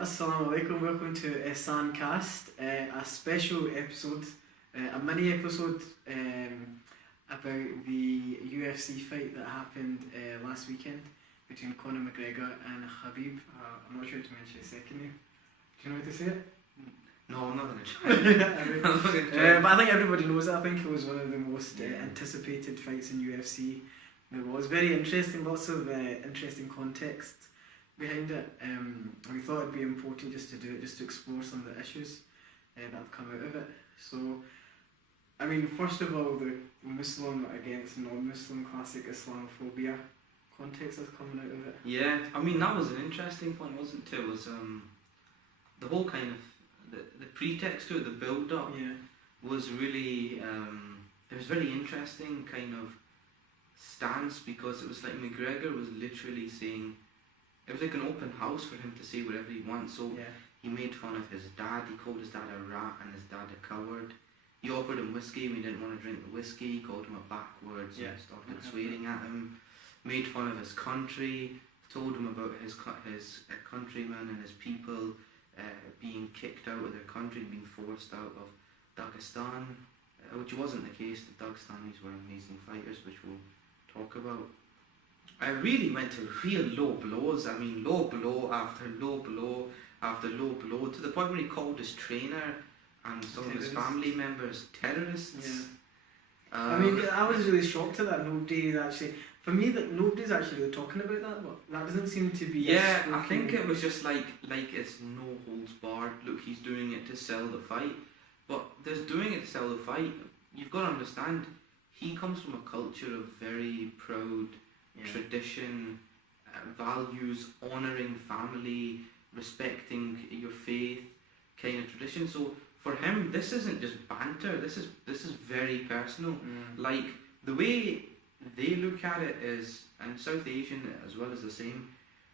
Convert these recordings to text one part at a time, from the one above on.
Assalamu alaikum, welcome to Ihsan Cast, a special episode, a mini episode about the UFC fight that happened last weekend between Conor McGregor and Khabib. I'm not sure to mention his second name. Do you know how to say it? No, I'm not going to try. But I think everybody knows it. I think it was one of the most anticipated fights in UFC. It was very interesting, lots of interesting context behind it. We thought it'd be important just to do it, just to explore some of the issues that have come out of it. So, I mean, first of all, the Muslim against non-Muslim classic Islamophobia context that's coming out of it. Yeah, I mean, that was an interesting point, wasn't it? It was the whole kind of, the pretext to it, the build-up was really, it was very interesting kind of stance, because it was like McGregor was literally saying, it was like an open house for him to say whatever he wants. So he made fun of his dad, he called his dad a rat and his dad a coward. He offered him whiskey and he didn't want to drink the whiskey, he called him a backwards and started swearing at him. Made fun of his country, told him about his countrymen and his people being kicked out of their country and being forced out of Dagestan, which wasn't the case. The Dagestanis were amazing fighters, which we'll talk about. I really went to real low blows. I mean, low blow after low blow after low blow, to the point where he called his trainer and some of his family members terrorists. Yeah. I mean, I was really shocked at that. Nobody's actually talking about that, but that doesn't seem to be. Yeah, I think it was just like it's no holds barred. Look, he's doing it to sell the fight, but there's doing it to sell the fight. You've got to understand, he comes from a culture of very proud tradition, values, honouring family, respecting your faith kind of tradition. So for him, this isn't just banter, this is very personal. Like, the way they look at it is, and South Asian as well is the same,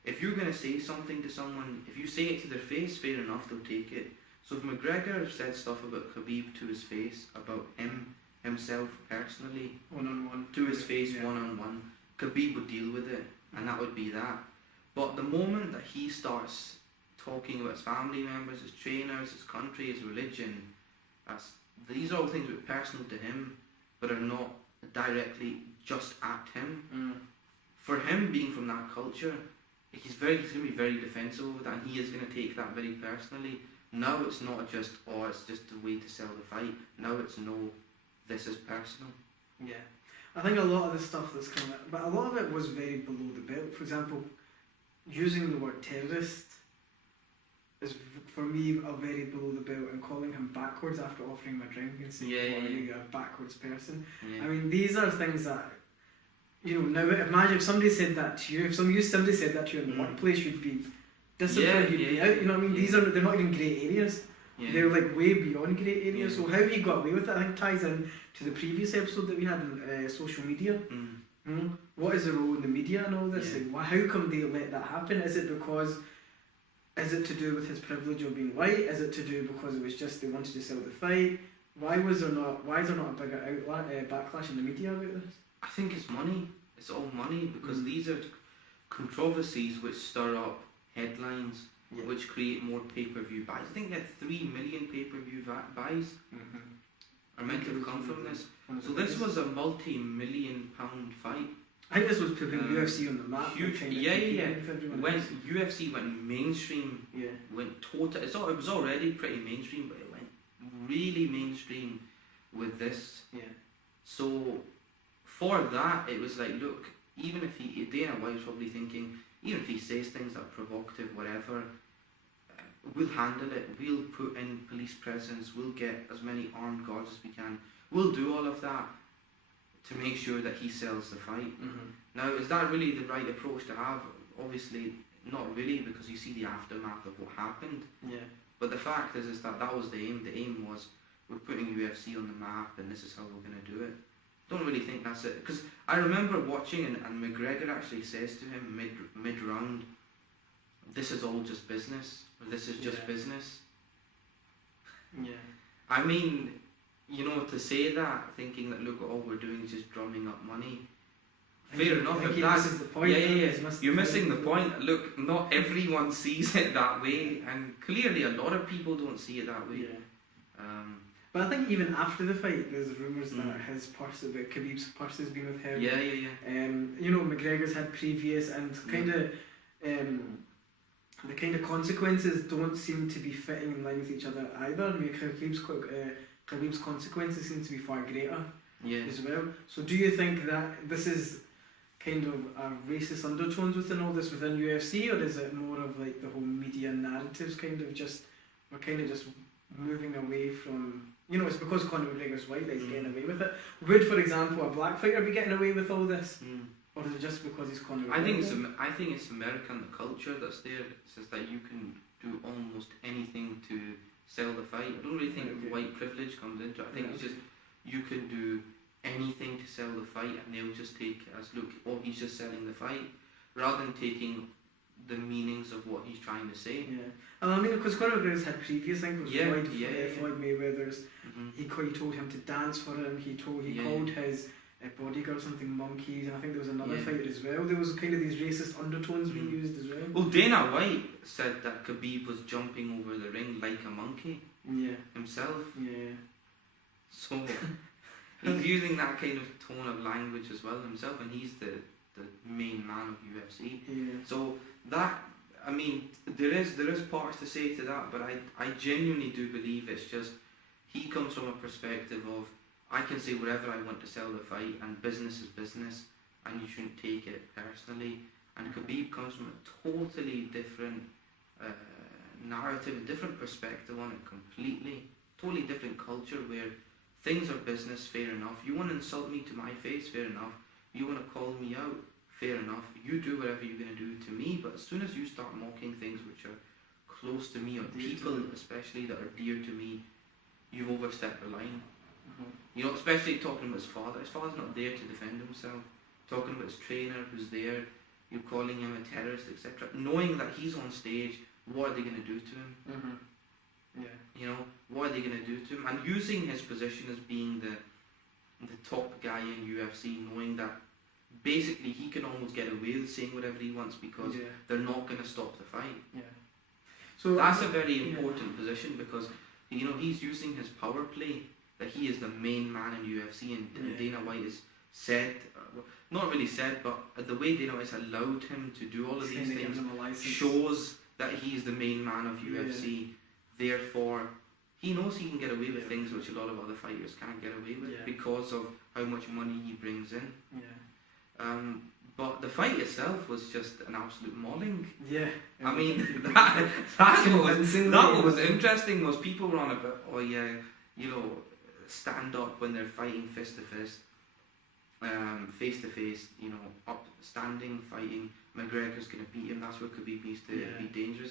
if you're going to say something to someone, if you say it to their face, fair enough, they'll take it. So if McGregor said stuff about Khabib to his face, about himself personally, one-on-one, to his face, one-on-one, Khabib would deal with it, and that would be that. But the moment that he starts talking about his family members, his trainers, his country, his religion, these are all things that are personal to him, but are not directly just at him. For him, being from that culture, he's going to be very defensive of that, and he is going to take that very personally. Now it's not just, it's just a way to sell the fight. Now it's, no, this is personal. Yeah. I think a lot of the stuff that's coming out, but a lot of it was very below the belt. For example, using the word terrorist is, for me, a very below the belt, and calling him backwards after offering him a drink and saying, you're a backwards person. I mean, these are things that, now imagine if somebody said that to you, if somebody said that to you in the workplace, you'd be disciplined, you'd be out, you know what I mean? They're not even grey areas. They're like way beyond grey areas. So how he got away with it, I think, ties in to the previous episode that we had on social media. What is the role in the media and all this? Like, how come they let that happen? Is it to do with his privilege of being white? Is it to do because it was just they wanted to sell the fight? Why is there not a bigger backlash in the media about this? I think it's money. It's all money, because these are controversies which stir up headlines, which create more pay-per-view buys. I think they had 3 million pay-per-view buys are meant to have come from this. So this was a multi-million pound fight. I think this was putting UFC on the map. Huge, When UFC went mainstream, went total. It was already pretty mainstream, but it went really mainstream with this. So for that, it was like, look, even if Dana White's probably thinking, even if he says things that are provocative, whatever, we'll handle it. We'll put in police presence. We'll get as many armed guards as we can. We'll do all of that to make sure that he sells the fight. Now, is that really the right approach to have? Obviously, not really, because you see the aftermath of what happened. But the fact is that was the aim. The aim was, we're putting UFC on the map, and this is how we're going to do it. Don't really think that's it, because I remember watching, and McGregor actually says to him mid round, "This is all just business, or this is just business." I mean, to say that, thinking that, look, all we're doing is just drumming up money, Fair enough. I think If he that's misses the point. You're missing the point. Look, not everyone sees it that way, and clearly a lot of people don't see it that way. Yeah. But I think even after the fight, there's rumours that his purse, that Khabib's purse has been with him. Yeah. You know, McGregor's had previous, and kind of the kind of consequences don't seem to be fitting in line with each other either. I mean, Khabib's consequences seem to be far greater as well. So do you think that this is kind of racist undertones within all this within UFC, or is it more of like the whole media narratives kind of just, we're kind of just moving away from, you know, it's because Conor McGregor's white that he's getting away with it. Would, for example, a black fighter be getting away with all this? Or is it just because he's Conor McGregor? I think it's American culture that's there. It says that you can do almost anything to sell the fight. I don't really think white privilege comes into it. I think it's just you can do anything to sell the fight, and they'll just take it as, look, oh, he's just selling the fight, rather than taking the meanings of what he's trying to say. Yeah. I mean, because Conor McGregor's had previous things with Floyd Mayweather's. He told him to dance for him. He called his bodyguard something monkeys, and I think there was another fighter as well. There was kind of these racist undertones being used as well. Well, Dana White said that Khabib was jumping over the ring like a monkey himself. Yeah. So he's using that kind of tone of language as well himself, and he's the main man of UFC. Yeah. So that, I mean, there is parts to say to that, but I genuinely do believe it's just he comes from a perspective of, I can say whatever I want to sell the fight, and business is business, and you shouldn't take it personally. And Khabib comes from a totally different narrative, a different perspective on it completely, totally different culture where things are business, fair enough. You want to insult me to my face, fair enough. You want to call me out, fair enough. You do whatever you're going to do to me, but as soon as you start mocking things which are close to me, or people especially that are dear to me, you've overstepped the line. You know, especially talking about his father. His father's not there to defend himself. Talking about his trainer who's there, you're calling him a terrorist, etc. Knowing that he's on stage, what are they going to do to him? You know, what are they going to do to him? And using his position as being the top guy in UFC, knowing that basically he can almost get away with saying whatever he wants because they're not going to stop the fight. So that's a very important position, because you know he's using his power play, that he is the main man in UFC, and Dana White has said, not really said, but the way Dana White has allowed him to do all of these things shows that he's the main man of UFC. Therefore, he knows he can get away with things which a lot of other fighters can't get away with because of how much money he brings in. But the fight itself was just an absolute mauling. I mean, what was interesting was people were on about, you know, stand up when they're fighting fist to fist, face to face, you know, up, standing, fighting. McGregor's going to beat him. That's where Khabib needs to be dangerous.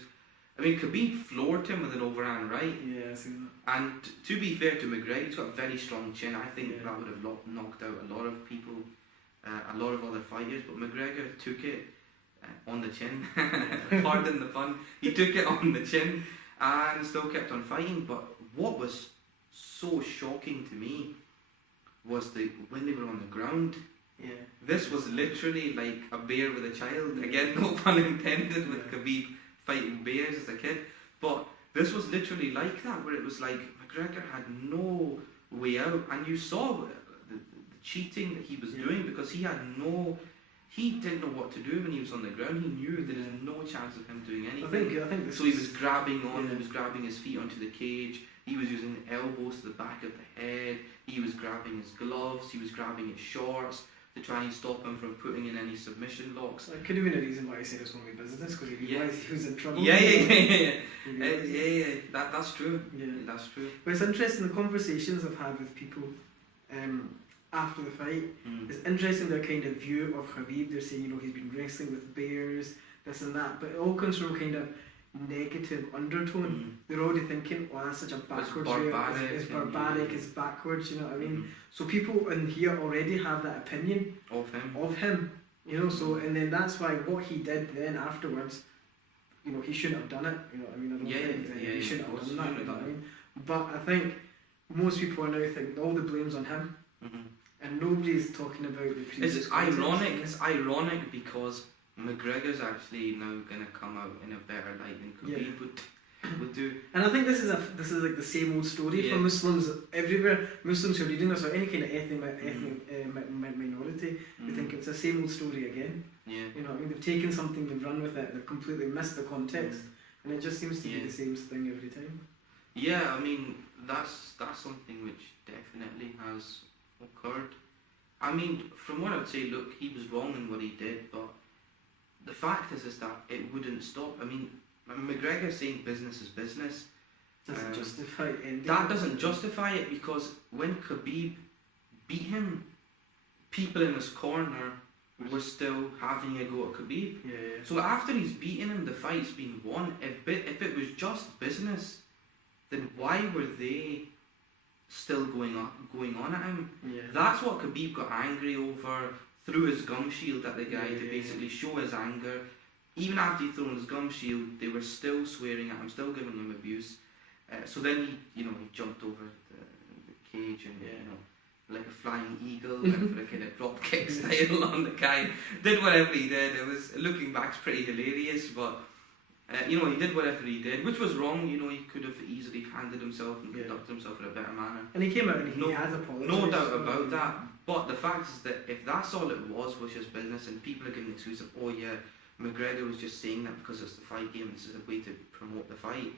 I mean, Khabib floored him with an overhand right. I see that. And to be fair to McGregor, he's got a very strong chin. I think that would have knocked out a lot of people, a lot of other fighters. But McGregor took it on the chin. Pardon the pun. He took it on the chin and still kept on fighting. But what was so shocking to me was when they were on the ground. This was literally like a bear with a child. Again, no pun intended, with Khabib fighting bears as a kid. But this was literally like that, where it was like McGregor had no way out, and you saw the cheating that he was doing, because he didn't know what to do when he was on the ground. He knew there was no chance of him doing anything. I think so he was grabbing on, he was grabbing his feet onto the cage, he was using elbows to the back of the head, he was grabbing his gloves, he was grabbing his shorts to try and stop him from putting in any submission locks. It could have been a reason why he said it was going to be business, because he realised he was in trouble. That's true. That's true. But it's interesting, the conversations I've had with people after the fight. It's interesting their kind of view of Khabib. They're saying, you know, he's been wrestling with bears, this and that, but it all comes from kind of negative undertone. They're already thinking, oh, that's such a backwards way. It's barbaric, it's backwards, you know what I mean? So people in here already have that opinion of him, you know, so, and then that's why what he did then afterwards, you know, he shouldn't have done it, you know what I mean? I don't think he shouldn't have done that, you know what I mean? But I think most people are now thinking all the blame's on him. And nobody's talking about the previous. It's ironic. It's ironic because McGregor's actually now gonna come out in a better light than Khabib would do. And I think this is like the same old story for Muslims everywhere. Muslims who are reading this, or any kind of ethnic minority, they think it's the same old story again. Yeah. You know what I mean? They've taken something, they've run with it, they've completely missed the context, and it just seems to be the same thing every time. Yeah, I mean that's something which definitely has occurred. I mean, from what I'd say, look, he was wrong in what he did, but the fact is that it wouldn't stop. I mean, McGregor saying business is business doesn't justify anything. That doesn't justify it, because when Khabib beat him, people in his corner were still having a go at Khabib. Yeah. So after he's beaten him, the fight's been won. If it was just business, then why were they still going on at him? Yeah. That's what Khabib got angry over, threw his gum shield at the guy to basically show his anger. Even after he'd thrown his gum shield, they were still swearing at him, still giving him abuse. So then he jumped over the cage and like a flying eagle, went for a kind of drop kick style on the guy. Did whatever he did. It was, looking back, it's pretty hilarious, but he did whatever he did, which was wrong. He could have easily handled himself and conducted himself in a better manner. And he came out and he has apologised. No doubt about that. But the fact is that if that's all it was just business, and people are giving the excuse of, oh yeah, McGregor was just saying that because it's the fight game, it's a way to promote the fight.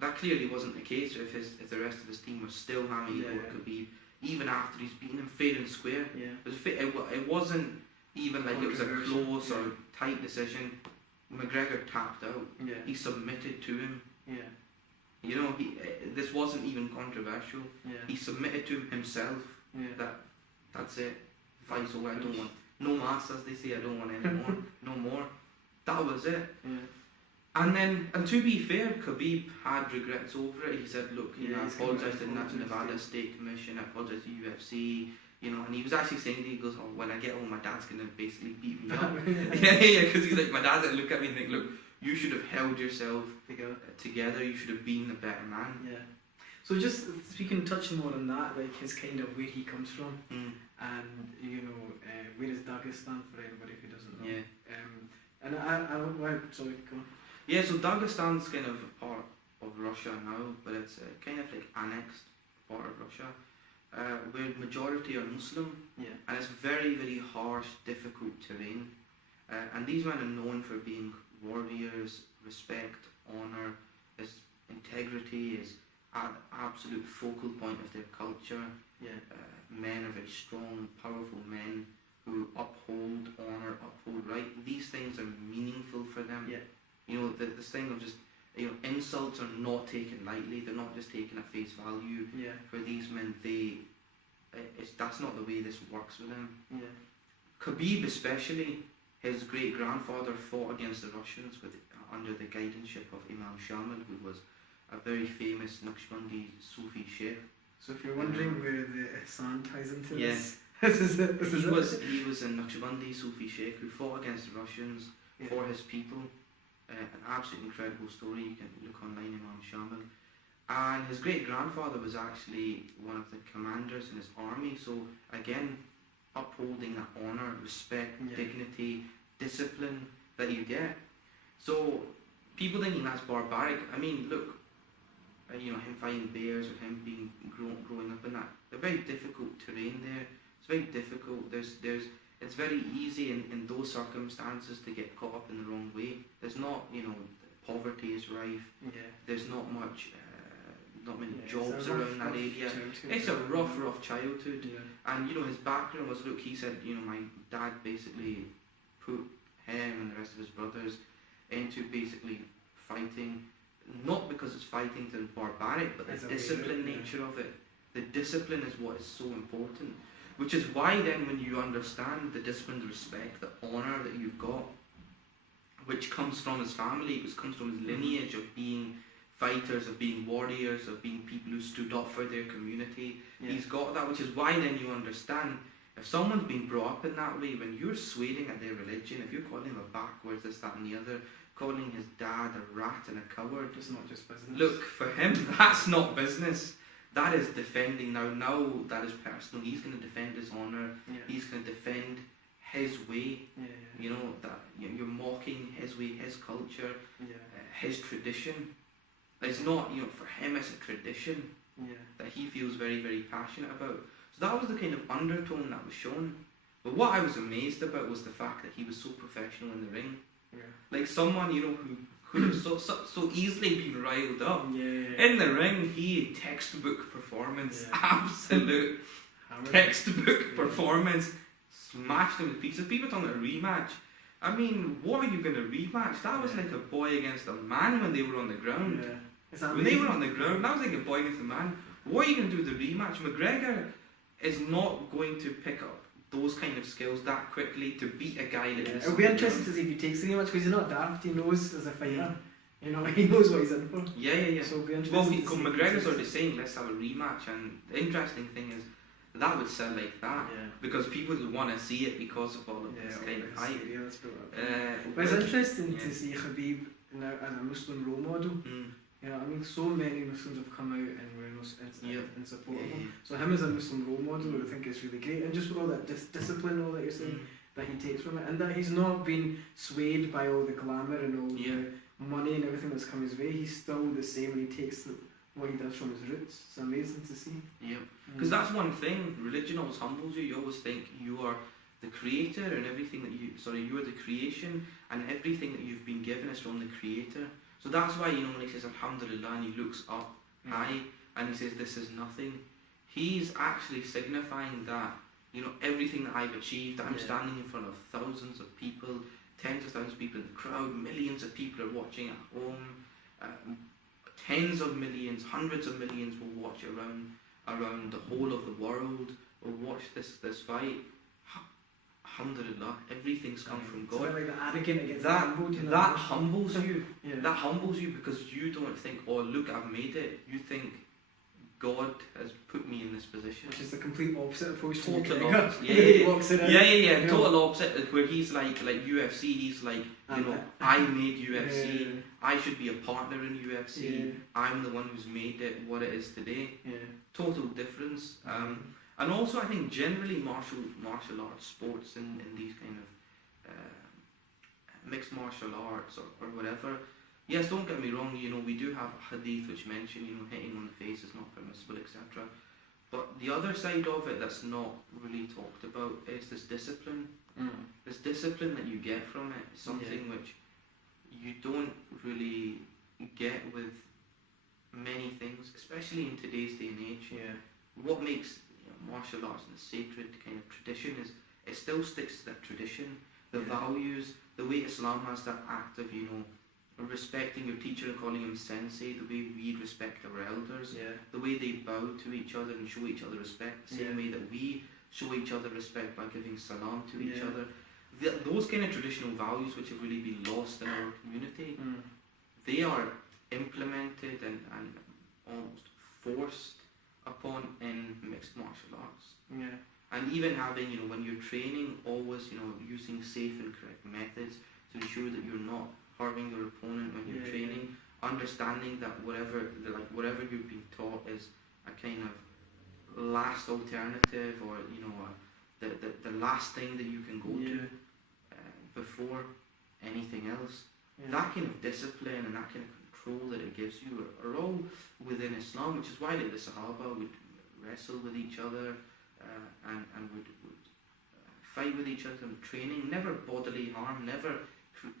That clearly wasn't the case. If the rest of his team were still having a go at Khabib, even after he's beaten him fair and square, it wasn't even like it was a close or tight decision. McGregor tapped out. Yeah. He submitted to him. Yeah. This wasn't even controversial. Yeah. He submitted to himself. Yeah. That's it. Fight's over. I don't want no mass, as they say. I don't want any more. No more. That was it. Yeah. And to be fair, Khabib had regrets over it. He said, look, I apologised to the Nevada State Commission, I apologised to UFC, and he was actually saying that, he goes, oh, when I get home, my dad's going to basically beat me up. Because he's like, my dad's going to look at me and think, look, you should have held yourself together, you should have been a better man. Yeah. So just speaking, touching more on that, like his kind of where he comes from, and where does Dagestan for anybody who doesn't know? Yeah. And I sorry, go on. Yeah, so Dagestan's kind of a part of Russia now, but it's kind of like annexed part of Russia, where majority are Muslim, and it's very, very harsh, difficult terrain. And these men are known for being warriors, respect, honour, integrity is at absolute focal point of their culture. Men are very strong, powerful men who uphold honour, uphold right. These things are meaningful for them. This thing of just, insults are not taken lightly. They're not just taken at face value. For these men, that's not the way this works with them. Khabib especially, his great grandfather fought against the Russians under the guidance of Imam Shamil, who was a very famous Naqshbandi Sufi sheikh. So if you're wondering where the Ihsan ties into this, he was a Naqshbandi Sufi sheikh who fought against the Russians for his people. An absolutely incredible story. You can look online, Imam Shamil. And his great grandfather was actually one of the commanders in his army. So again, upholding that honour, respect, dignity, discipline that you get. So people thinking that's barbaric. I mean, look, him fighting bears or him being growing up in that, they're very difficult terrain there. It's very difficult. It's very easy in those circumstances to get caught up in the wrong way. There's not, poverty is rife. There's not many jobs around that area. It's a rough childhood. And his background was, look, he said, my dad basically put him and the rest of his brothers into basically fighting, not because it's fighting to the barbaric, but the discipline nature of it. The discipline is what is so important. Which is why then when you understand the discipline, the respect, the honour that you've got, which comes from his family, which comes from his lineage of being fighters, of being warriors, of being people who stood up for their community, he's got that, which is why then you understand, if someone's been brought up in that way, when you're swearing at their religion, if you're calling him a backwards, this, that and the other, calling his dad a rat and a coward, it's not just business. Look, for him, that's not business. that is defending now that is personal. He's going to defend his honour. Yeah. He's going to defend his way. Yeah. You know that you're mocking his way, his culture, Yeah. his tradition. It's not, you know, for him it's a tradition Yeah. that he feels very, very passionate about. So that was the kind of undertone that was shown. But what I was amazed about was the fact that he was so professional in the ring. Yeah. Like someone, you know, who could have so easily been riled up. Yeah. In the ring, he textbook performance, Yeah. absolute Hammered. textbook performance, smashed him to pieces. People talking about a rematch. I mean, what are you going to rematch? That was Yeah. like a boy against a man when they were on the ground. Yeah. Is that When they were on the ground, that was like a boy against a man. What are you going to do with the rematch? McGregor is not going to pick up those kind of skills that quickly to beat a guy that is. It'll be interesting to see if he takes any much because he's not daft. He knows as a fighter. You know, he knows what he's in for. Yeah. So it'll be interesting. Well, to see if he McGregor's takes already saying let's have a rematch, and the interesting thing is that would sell like that Yeah. because people would want to see it because of all of this kind of hype. Yeah, that's built up. But But it's interesting yeah. to see Khabib now as a Muslim role model. Mm, You know what I mean? So many Muslims have come out and were in support of him. yeah. So him as a Muslim role model, I think it's really great. And just with all that discipline, all that you're saying, Mm, that he takes from it, and that he's not been swayed by all the glamour and all Yeah. the money and everything that's come his way. He's still the same, and he takes what he does from his roots. It's amazing to see. yeah. Because that's one thing. Religion always humbles you. You always think you are the creator and everything that you are the creation and everything that you've been given is from the creator. So that's why, you know, when he says Alhamdulillah and he looks up high and he says this is nothing, he's actually signifying that, you know, everything that I've achieved, that I'm Yeah. standing in front of thousands of people, tens of thousands of people in the crowd, millions of people are watching at home, tens of millions, hundreds of millions will watch around the whole of the world, will watch this fight. Alhamdulillah, everything's come from It's God. a bit like the arrogant against the That humble, you know? that humbles you. Yeah. That humbles you because you don't think, oh look, I've made it. You think God has put me in this position. Which is the complete opposite approach to Total McGregor. opposite. He walks it in. Yeah. You know? Total opposite. Where he's like UFC. He's like, you know, I made UFC. I should be a partner in UFC. Yeah. I'm the one who's made it what it is today. Yeah. Total difference. And also, I think generally martial arts sports in these kind of mixed martial arts or whatever. Yes, don't get me wrong. You know, we do have a hadith which mention, you know, hitting on the face is not permissible, etc. But the other side of it that's not really talked about is this discipline. This discipline that you get from it is something which you don't really get with many things, especially in today's day and age. Yeah. What makes martial arts and the sacred kind of tradition is it still sticks to that tradition, the values, the way Islam has that act of, you know, respecting your teacher and calling him sensei, the way we respect our elders, Yeah. the way they bow to each other and show each other respect, the same way that we show each other respect by giving salam to each other. Those kind of traditional values which have really been lost in our community, they are implemented and almost forced upon in mixed martial arts. Yeah. And even having, you know, when you're training, always, you know, using safe and correct methods to ensure that you're not harming your opponent when you're training, understanding that whatever you've been taught is a kind of last alternative, or, you know, the last thing that you can go to before anything else. That kind of discipline and that kind of control that it gives you are all within Islam, which is why like the Sahaba would wrestle with each other and would fight with each other in training, never bodily harm, never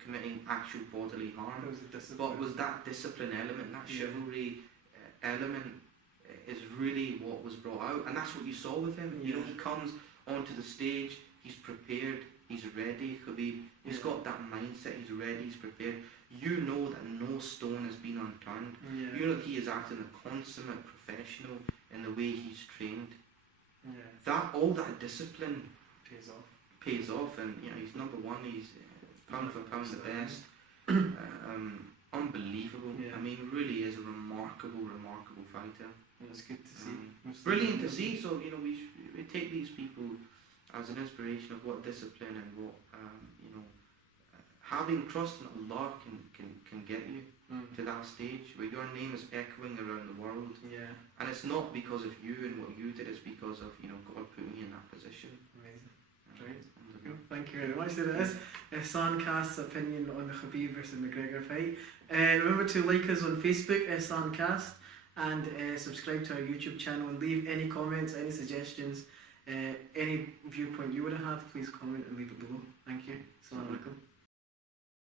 committing actual bodily harm, but was that discipline element, that chivalry element is really what was brought out, and that's what you saw with him. You know, he comes onto the stage, he's prepared, he's ready. Khabib, he's got that mindset, he's ready, he's prepared. You know that no stone has been unturned. You know that he is acting a consummate professional in the way he's trained. That all that discipline pays off, and you know he's number one. He's pound for pound the best. Unbelievable. I mean, really is a remarkable fighter. It's good to see. Brilliant to see. So you know, we take these people as an inspiration of what discipline and what having trust in Allah can get you to that stage where your name is echoing around the world. Yeah. And it's not because of you and what you did, it's because of, God put me in that position. Amazing. Right. Thank you very much. There it is. Ihsan Cast's opinion on the Khabib versus McGregor fight. Remember to like us on Facebook, Ihsan Cast, and subscribe to our YouTube channel and leave any comments, any suggestions, any viewpoint you would have, please comment and leave it below. Thank you. Assalamu alaikum.